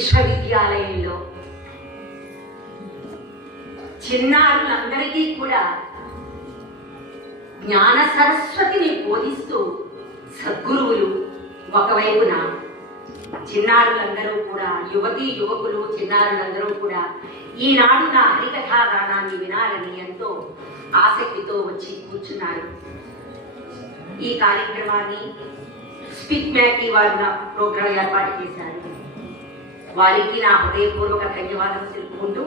విశ్వవిద్యాలయంలో చిన్నారులందరికీ కూడా జ్ఞాన సరస్వతిని బోధిస్తూ సద్గురువులు ఒకవైపున, చిన్నారులందరూ కూడా, యువతీ యువకులు చిన్నారులందరూ కూడా ఈనాడు నా హరికథా గానాన్ని వినాలని ఎంతో ఆసక్తితో వచ్చి కూర్చున్నారు. ఈ కార్యక్రమాన్ని స్పీక్ మ్యాకి వారు నా ప్రోగ్రాం ఏర్పాటు చేశారు. వారికి నా హృదయపూర్వక ధన్యవాదాలు తెలుపుకుంటూ,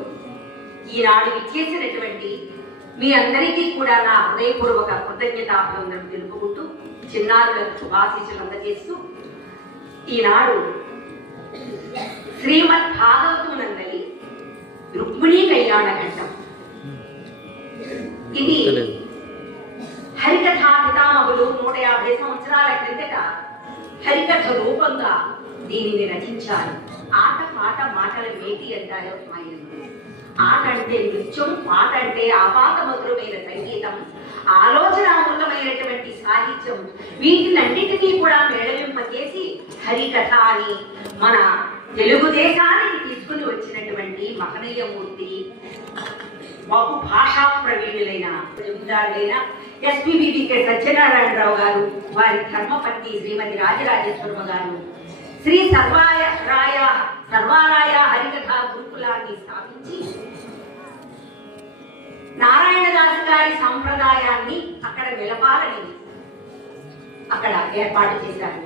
ఈనాడు విచ్చేసినటువంటి మీ అందరికీ కూడా నా హృదయపూర్వక కృతజ్ఞతాభివందనం తెలుపుకుంటూ, చిన్నారులకు శుభాశీస్సులు అందజేస్తూ, ఈనాడు శ్రీమద్ భాగవతం నందలి రుక్మిణీ కళ్యాణ ఘట్టం. ఇది హరికథా పితామహులు 150 సంవత్సరాల క్రిందట హరికథ రూపంగా దీనిని రచించారు. ఆట పాట మాటల మేటి అంటారు ఆయన. ఆట అంటే నృత్యం, పాట అంటే ఆపాత మధురమైన సంగీతం, ఆలోచనామూలమైనటువంటి సాహిత్యం, వీటినన్నిటినీ కూడా మేళవింపజేసి హరికథ అని మన తెలుగుదేశానికి తీసుకుని వచ్చినటువంటి మహనీయమూర్తి, బహు భాషా ప్రవీణులైన జమీందారులైన ఎస్పీబీకే సత్యనారాయణరావు గారు, వారి ధర్మపత్ని శ్రీమతి రాజరాజేశ్వరమ్మ గారు శ్రీ సర్వారాయ హరికథా గురుకులాన్ని స్థాపించి నారాయణదాసు గారి సంప్రదాయాన్ని అక్కడ నిలపాలని అక్కడ ఏర్పాటు చేశారు.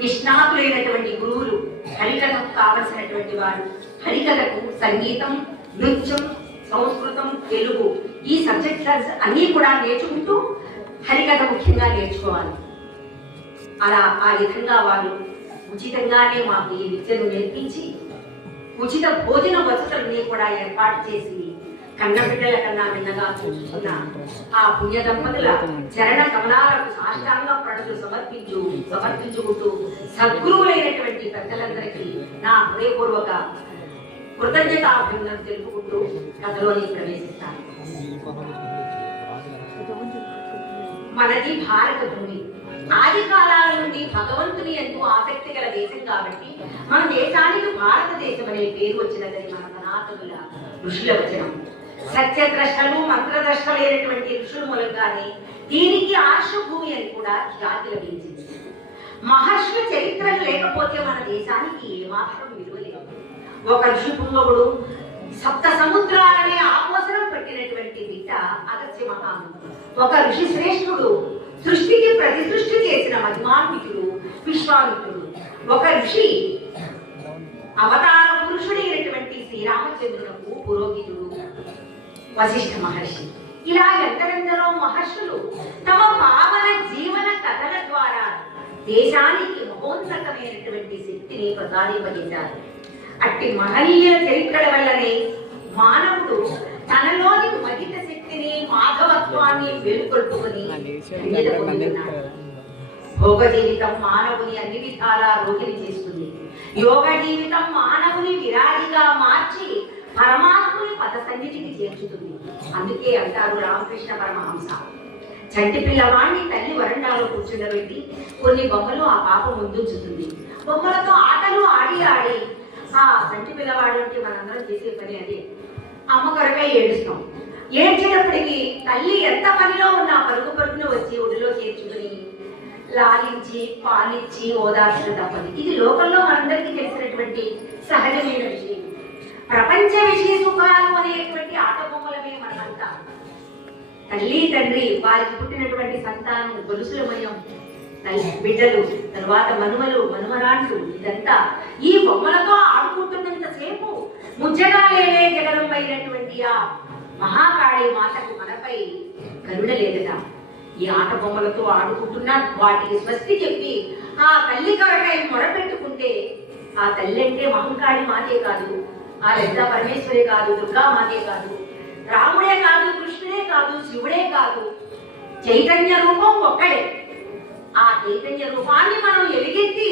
నిష్ణాతులైనటువంటి గురువులు, హరికథకు కావలసినటువంటి వారు, హరికథకు సంగీతం, నృత్యం, సంస్కృతం, తెలుగు ఈ సబ్జెక్ట్స్ అన్నీ కూడా నేర్చుకుంటూ హరికథ ముఖ్యంగా నేర్చుకోవాలి. అలా ఆ విధంగా వారు ఉచితంగానే మాకు ఈ విద్యను నేర్పించి ఉచిత భోజన వసతులని కూడా ఏర్పాటు చేసి కన్నబిడ్డల కన్నా విన్నగా చూస్తున్న ఆ పుణ్య దంపతుల చరణ కమలాలకు సాష్టాంగ ప్రణతులు సమర్పించుకుంటూ సద్గురువులైనటువంటి పెద్దలందరికీ నా హృదయపూర్వక కృతజ్ఞతాభివందనం తెలుపుకుంటూ కథలోని ప్రవేశిస్తాను. మనది భారత భూమి. ఆది కాలాల నుండి భగవంతుని ఎంతో ఆసక్తి గల దేశం కాబట్టి మన దేశానికి భారతదేశం అనే పేరు వచ్చినదని మన సనాతనుల ఋషుల వచనం. సత్యద్రష్టలు, మంత్రద్రష్టలైనటువంటి ఋషుల మూలంగానే దీనికి ఆర్షభూమి అని కూడా ఖ్యాతి లభించింది. మహర్షుల చరిత్రలు లేకపోతే మన దేశానికి ఏమాత్రం విలువలేదు. ఒక ఋషి పుంగవుడు సప్త సముద్రాలనే ఆపోసరం పెట్టినటువంటి బిడ్డ అగస్త్య మహాముని. ఒక ఋషి శ్రేష్ఠుడు సృష్టికి ప్రతి సృష్టి చేసిన మహిమాన్వితుడు విశ్వామిత్రుడు. ఒక ఋషి అవతార పురుషుడైనటువంటి శ్రీరామచంద్రులకు పురోహితుడు వశిష్ఠ మహర్షి. ఇలా ఎందరెందరో మహర్షులు తమ పావన జీవన కథల ద్వారా దేశానికి మహోన్నతమైనటువంటి శక్తిని ప్రసాదింపజేశారు. అట్టి మహనీయ చరిత్రల వల్లనే మానవుడు తనలోని మహిత శక్తిని, మాధవత్వాన్ని వేలుకొల్పుకొని భోగ జీవితం మానవుని అన్ని విధాలా రోగిని చేస్తుంది. యోగ జీవితం మానవుని విరాగిగా మార్చి పరమాత్ముని పద సన్నిధికి చేర్చుతుంది. అందుకే అంటారు రామకృష్ణ పరమహంస, చంటి పిల్లవాడిని తల్లి వరండాలో కూర్చుండబెట్టి కొన్ని బొమ్మలు ఆ పాప ముందుంచుతుంది. బొమ్మలతో ఆటలు ఆడి ఆడి ఆ చంటి పిల్లవాడు అంటే మనందరం చేసే పని అదే. అమ్మ కొరకే ఏడుస్తాం. ఏడ్చేటప్పటికి తల్లి ఎంత పనిలో ఉన్నా పరుగును వచ్చి ఒడిలో చేర్చుకుని లాలించి పాలించి ఓదార్చడం తప్పదు. ఇది లోకంలో మనందరికీ తెలిసినటువంటి సహజమైన విషయం. ప్రపంచ విషయ సుఖాలు అనేటువంటి ఆట బొమ్మలమే మనమంతా. తల్లి తండ్రి, వారికి పుట్టినటువంటి సంతానం, గొలుసులమయం, బిడ్డలు, తర్వాత మనుమలు, మనుమరాండ్లు, ఇదంతా ఈ బొమ్మలతో ఆడుకుంటున్నంతసేపు ముజ్జగా లేలే జగదంబైనటువంటి ఆ మహాకాళి మాతకు మనపై కరుణ లేదట. ఈ ఆట బొమ్మలతో ఆడుకుంటున్నా వాటికి స్వస్తి చెప్పి ఆ తల్లి కొరకై మొరపెట్టుకుంటే ఆ తల్లి అంటే మహంకాళి మాతే కాదు, ఆ లలితా పరమేశ్వరే కాదు, దుర్గా మాతే కాదు, రాముడే కాదు, కృష్ణుడే కాదు, శివుడే కాదు, చైతన్య రూపం ఒక్కడే. ఆ చైతన్య రూపాన్ని మనం ఎలుగెత్తి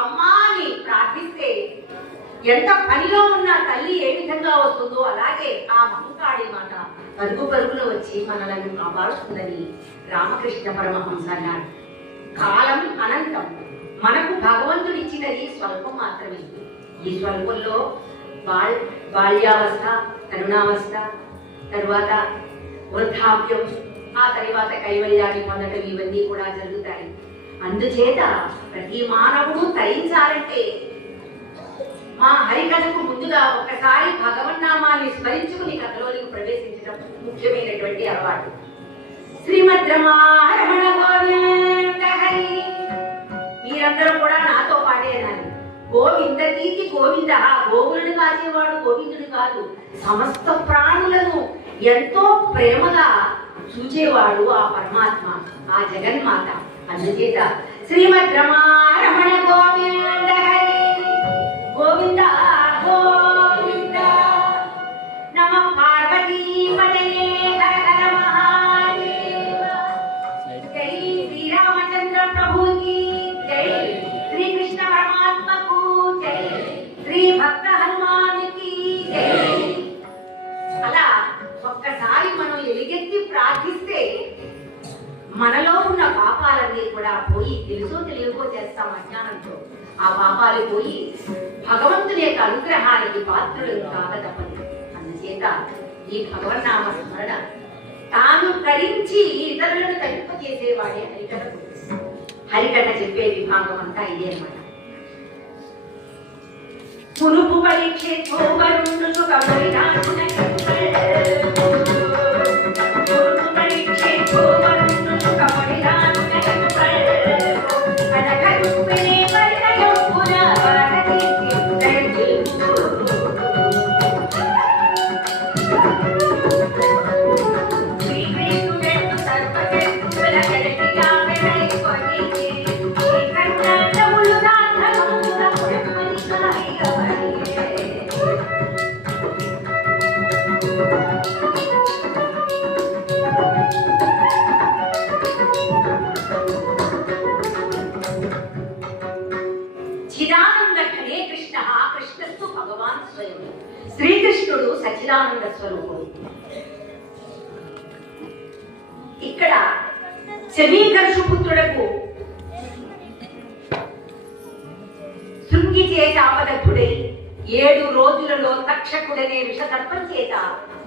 అమ్మా అని ప్రార్థిస్తే ఎంత పనిలో ఉన్న తల్లి ఏ విధంగా వస్తుందో అలాగే ఆ మహంకాళి మాత పరుగున వచ్చి మనలను కాపాడుతుందని రామకృష్ణ పరమహంస అన్నారు. కాలం అనంతం. మనకు భగవంతుడిచ్చినది స్వల్పం మాత్రమే. ఈ స్వల్పంలో బాల్యావస్థ, తరుణావస్థ, తరువాత వృద్ధాప్యం, ఆ తర్వాత కైవల్యాన్ని పొందడం, ఇవన్నీ కూడా జరుగుతాయి. అందుచేత ప్రతి మానవుడు తరించాలంటే మా హరికథకు ముందుగా ఒక్కసారి భగవన్నామాన్ని స్మరించుకుని కథలోనికి ప్రవేశించడం ముఖ్యమైనటువంటి అలవాటు. శ్రీమద్ రమణ గోవింద హరి. మీరందరూ కూడా నాతో పాటే అనాలి. గోవిందీతి గోవింద. గోవులను కాచేవాడు గోవిందుడు కాదు, సమస్త ప్రాణులను ఎంతో ప్రేమగా చూచేవాడు ఆ పరమాత్మ, ఆ జగన్మాత. అందుచేత శ్రీమద్ రమణ గోవింద హరి. గోవింద గోవింద. నమ పార్వతీ పతయే హర హర మహాదేవ. జై శ్రీరామచంద్ర ప్రభుకి జై, శ్రీకృష్ణ పరమాత్మకు జై, శ్రీ భక్త హనుమానికి జై. అలా ఒక్కసారి మనం ఎలుగెత్తి ప్రార్థిస్తే మనలో ఉన్న పాపాలన్నీ కూడా పోయి, తెలుసో తెలియకో చేస్తాం అజ్ఞానంతో, ఆ పాపాలు పోయి భగవంతుని యొక్క అనుగ్రహానికి పాత్రులు కాక తప్పదు. అందుచేత ఈ భగవన్నామ స్మరణ తాను తరించి ఇతరులను తరింపజేసేవాడే హరికథ. హరికథ చెప్పే విభాగం అంతా ఇదే అన్నమాట. మునుపు పరీక్షే గోవరుండు శ్రీకృష్ణుడు సచ్చిదానంద స్వరూపుడు. ఇక్కడ శమీకర్షుపుత్రుడకు శృంగి చేత ఆపదగ్ధుడై 7 రోజులలో తక్షకుడనే విషసర్పం చేత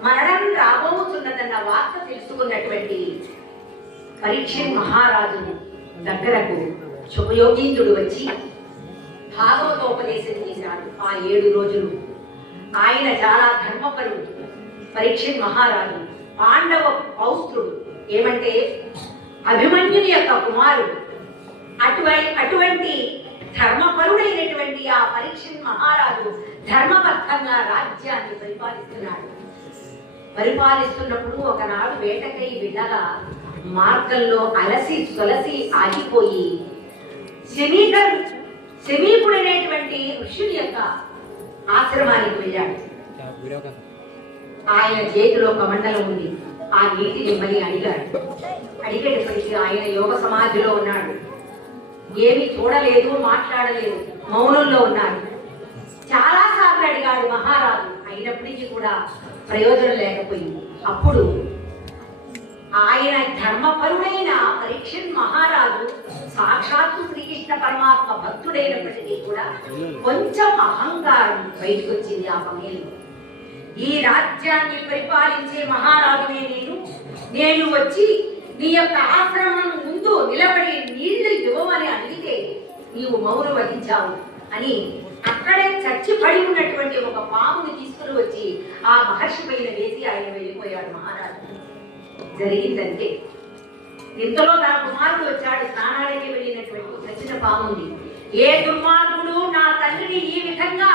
మరణం రాబోతున్నదన్న వార్త తెలుసుకున్నటువంటి పరీక్షిత్ మహారాజు దగ్గరకు శుభయోగీంద్రుడు వచ్చి భాగవతోపదేశం చేశాడు. ఆ 7 రోజులు ఆయన చాలా ధర్మపరుడు. పరీక్షిత్ మహారాజు పాండవ పౌత్రుడు, ఏమంటే అభిమన్యుని యొక్క కుమారుడు. అటువంటి ధర్మపరుడైనటువంటి ఆ పరీక్షిత్ మహారాజు ధర్మబద్ధంగా రాజ్యాన్ని పరిపాలిస్తున్నప్పుడు ఒకనాడు వేటకై వెళ్ళగా మార్గంలో అలసి సొలసి ఆగిపోయి శమీకుడైనటువంటి ఋషుని యొక్క ఆశ్రమానికి వెళ్ళాడు. ఆయన చేతిలో కమండలం ఉంది. ఆ నీటిని మళ్ళీ అడిగేటప్పటికీ ఆయన యోగ సమాధిలో ఉన్నాడు. ఏమి చూడలేదు, మాట్లాడలేదు, మౌనంలో ఉన్నాడు. చాలా సార్లు అడిగాడు మహారాజు, అయినప్పటికీ కూడా ప్రయోజనం లేకపోయింది. అప్పుడు ఆయన ధర్మపరుడైన పరీక్షిత్ మహారాజు సాక్షాత్తు శ్రీకృష్ణ పరమాత్మ భక్తుడైనప్పటికీ కూడా కొంచెం అహంకారం బయటకు వచ్చింది ఆ సమయంలో. ఈ రాజ్యాన్ని పరిపాలించే మహారాజునే నేను వచ్చి నీ యొక్క ఆశ్రమం ముందు నిలబడి నీళ్లు ఇవ్వమని అడిగితే నీవు మౌనం వహించావు అని అక్కడే చచ్చిపడి ఉన్నటువంటి ఒక పాముని తీసుకుని వచ్చి ఆ మహర్షి పైన వేసి ఆయన వెళ్ళిపోయాడు మహారాజు. జరిగిందంటే ఇంతలో నా కుమారుడు వచ్చాడు. స్నానానికి వెళ్ళినటువంటి చచ్చిన పాముంది. ఏ దుర్మార్గుడు నా తండ్రిని ఈ విధంగా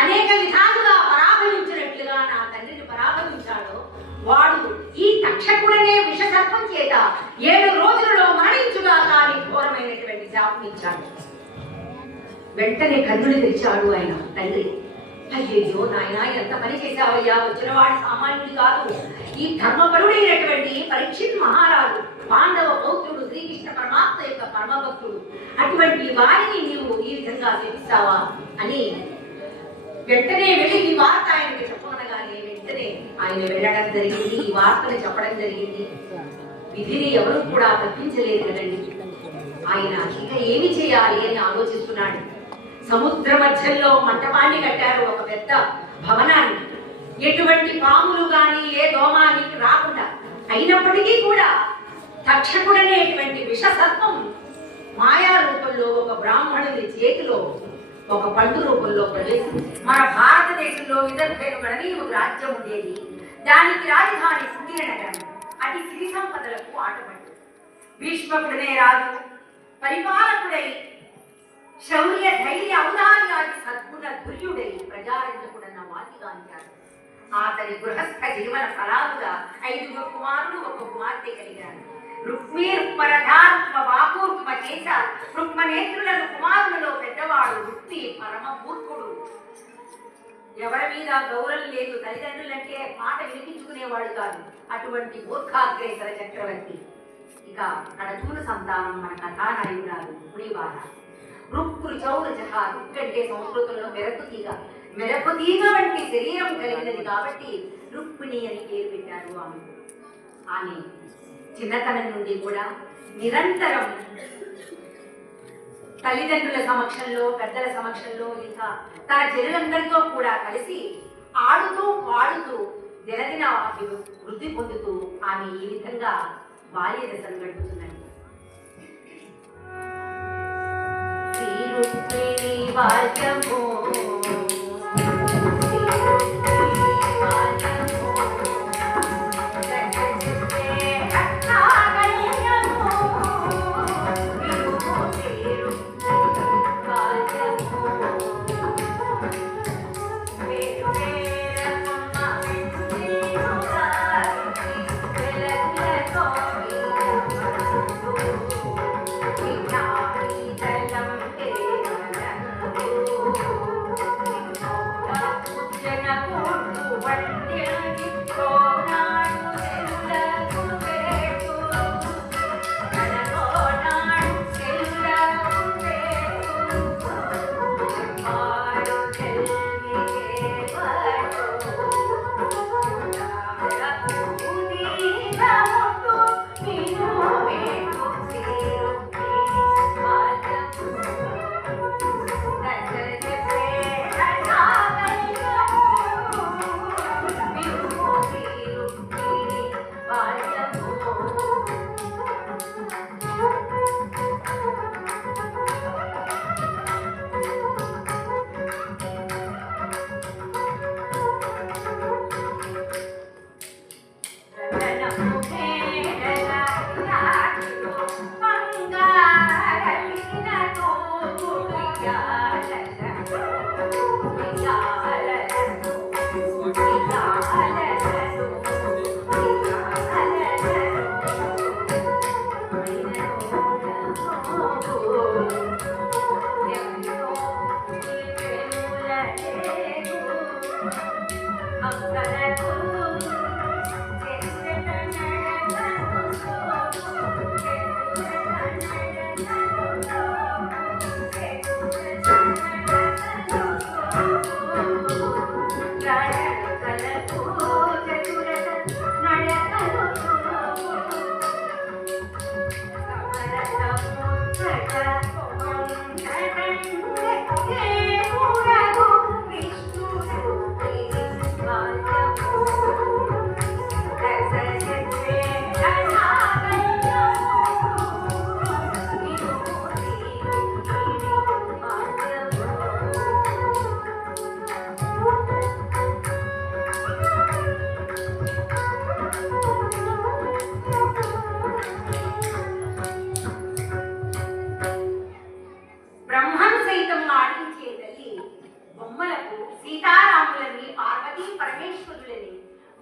అనేక విధాలుగా పరాభవించినట్లుగా నా తండ్రిని పరాభవించాడో వాడు ఈ తక్షకుడనే విషసర్పం చేత 7 రోజులలో మరణించుగా కానీ ఘోరమైనటువంటి శాపం ఇచ్చాడు. వెంటనే కన్నులు తెరిచాడు ఆయన తండ్రి. అయ్యో నాయన, ఎంత పని చేశావయ్యా, వచ్చినవాడు సామాన్యుడు కాదు. ఈ ధర్మపరుడైనటువంటి పరీక్షిత్ మహారాజు పాండవ పౌత్రుడు, శ్రీకృష్ణ పరమాత్మ యొక్క పరమభక్తుడు. అటువంటి వారిని నీవు ఈ విధంగా చేపిస్తావా అని వెంటనే వెళ్ళి ఈ వార్త ఆయనకి చెప్పమనగానే వెంటనే ఆయన వెళ్ళడం జరిగింది. ఈ వార్తను చెప్పడం జరిగింది. విధిని ఎవరు కూడా తప్పించలేదు కదండి. ఆయన ఇంకా ఏమి చేయాలి అని ఆలోచిస్తున్నాడు. సముద్ర మధ్యంలో మంటపాన్ని కట్టారు, ఒక పెద్ద భవనాన్ని. ఎటువంటి పాములు కానీ ఏ దోమానికి రాకుండా. అయినప్పటికీ కూడా తక్షకుడనేటువంటి విషసర్పం మాయా రూపంలో ఒక బ్రాహ్మణుని చేతిలో ఒక పండు రూపంలో ప్రవేశించింది. మన భారతదేశంలో విదర్భేనుగడని ఒక రాజ్యం ఉండేది. దానికి రాజధాని సుందర నగరం. అది సిరి సంపదలకు ఆటపడి. భీష్మకుడనే రాజు పరిపాలకుడై శౌర్య ధైర్య ఔదార్యాది సద్గుణ దుర్యుడై ప్రజారంజకుడన్న వాటిగాంచాడు. అతని గృహస్థ జీవన ఫలాలుగా 5 కుమారులు 1 కుమార్తె కలిగారు. రుక్మీర్పరధాత్మ బాపూర్మ చేత రుక్మనేత్రులను కుమారులలో పెద్దవాడు రుక్మి పరమ మూర్ఖుడు. ఎవరి మీద గౌరవం లేదు. తల్లిదండ్రులంటే మాట వినిపించుకునేవాడు కాదు. అటువంటి మూర్ఖాగ్రేసర చక్రవర్తి. ఇక కడచూరు సంతానం మన కథానాయురాలు మునివార. రుక్కు చౌరు జహా. రుక్ అంటే సంస్కృతంలో మెరపు తీగ వంటి శరీరం కలిగినది కాబట్టి రుక్మిణి అని పేరు పెట్టారు ఆమె. ఆమె చిన్నతనం నుండి కూడా నిరంతరం తల్లిదండ్రుల సమక్షంలో, పెద్దల సమక్షంలో, ఇంకా తన చెరులందరితో కూడా కలిసి ఆడుతూ పాడుతూ దినదిన వృద్ధి పొందుతూ ఆమె ఈ విధంగా బాల్య దశను గడుపుతున్నది.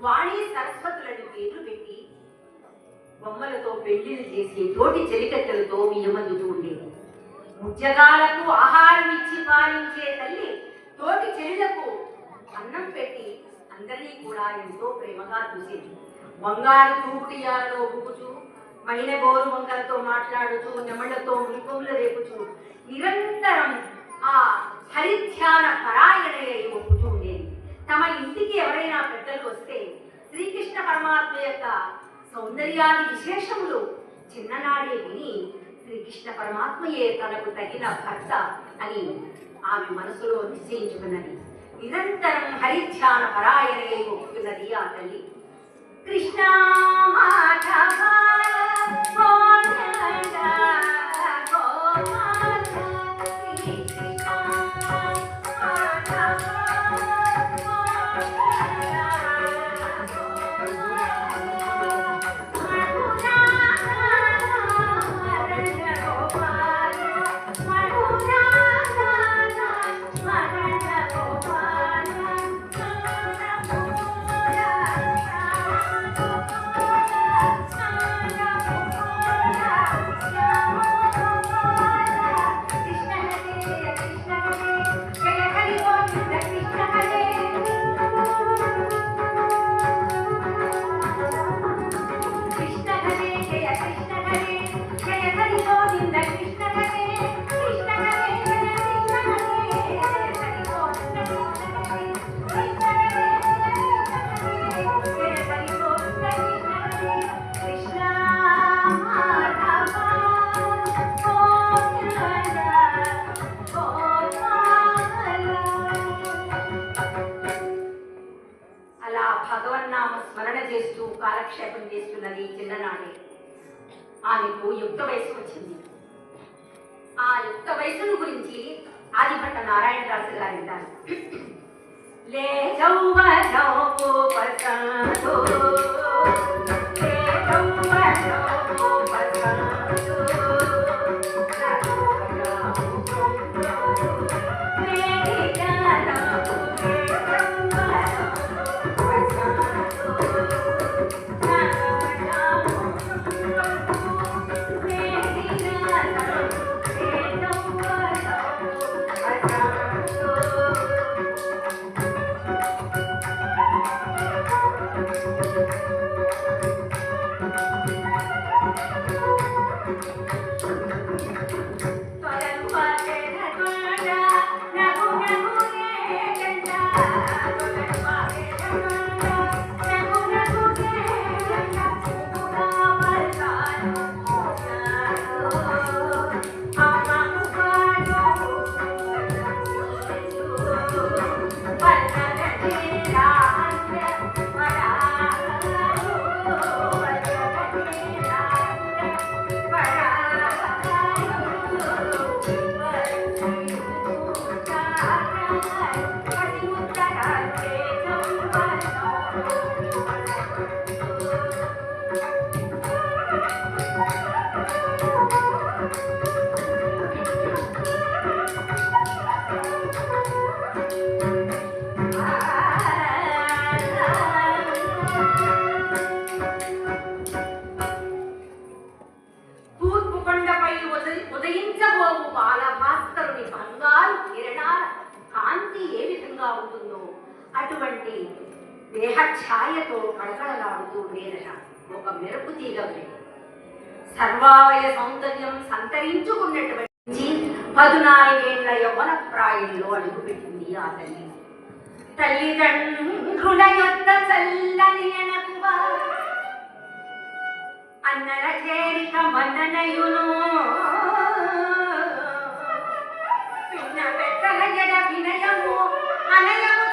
వాణి సరస్వతులను పేర్లు పెట్టి బొమ్మలతో పెళ్లిలు చేసి తోటి చెలికత్తెలతో వియమందుతూ ఉండేది. ముత్యగాలకు ఆహారం ఇచ్చి పాలించే తల్లి తోటి చెల్లులకు అన్నం పెట్టి అందరినీ కూడా ఎంతో ప్రేమగా చూసేది. బంగారు తూపుటియాలలో ఊపుచూ, మహిళ గోరు వంకలతో మాట్లాడుతూ, నెమళ్లతో మురికొంగులు రేపుచూ నిరంతరం ఆ హరిధ్యాన పరాయణయ్య ఒప్పుతూ ఉండేది. తమ ఇంటికి ఎవరైనా పెద్దలు వస్తే శ్రీకృష్ణ పరమాత్మ యొక్క సౌందర్యాది విశేషములు చిన్ననాడే విని శ్రీకృష్ణ పరమాత్మయే తనకు తగిన భర్త అని ఆమె మనసులో నిశ్చయించుకున్నది. నిరంతరం హరిధ్యాన పరాయణే మొక్కుతున్నది ఆ తల్లి. కృష్ణ మాధవ గోవింద గోపాల శ్రీ కృష్ణ మాధవ చేస్తూ కాలక్షేపం చేస్తున్నది చిన్ననాడే. ఆమెకు యుక్త వయసు వచ్చింది. ఆ యుక్త వయసును గురించి ఆదిభట్ట నారాయణదాసు గారు అంటారు. ఉదయించబోవు బాలభాస్కరుని బంగారు కిరణాల కాంతి ఏ విధంగా ఉంటుందో అటువంటి దేహఛాయతో కళకళలాడుతూ ఉండేదట ఒక మెరుపు తీగ. సర్వావయ సౌందర్యం సంతరించుకున్నటువంటి 14 ఏళ్ల యవ్వన ప్రాయంలో అడుగుపెట్టింది ఆ తల్లి. తల్లిదండ్రుల యొక్క చల్లని ఎనకువ అన్నల చేరిక మన్ననయును పిన్న పెద్దల ఎడ వినయము అనయము